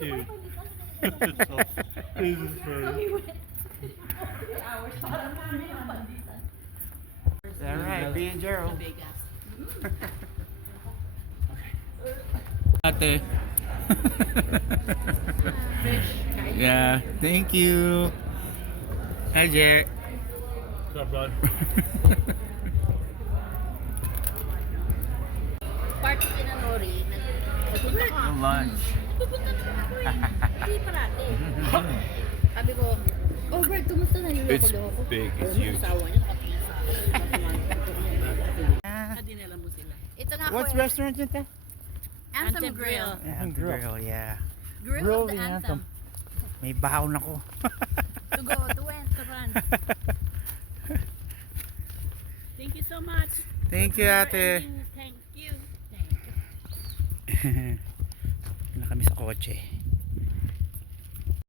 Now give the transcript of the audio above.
Dude. Alright, me and Gerald. Ate. Yeah, thank you. Hi, Jer. What's up, bud? Party pinanori. Nagpunta ka. Lunch. Pupunta naman ako eh. Hindi parati. Sabi ko, oh Bert, kumusta na yung It's loko-loko? big, it's Yung huge. asawa niya nakatingin sa akin. Dinala mo sila. Ito na ako What's eh. restaurant yun, te? Anthem Grill. Grill, yeah. Grill of the Anthem. May baon ako. To go, to win, to run. Thank you so much. Thank you, ate. Thank you. Na kami sa kotse.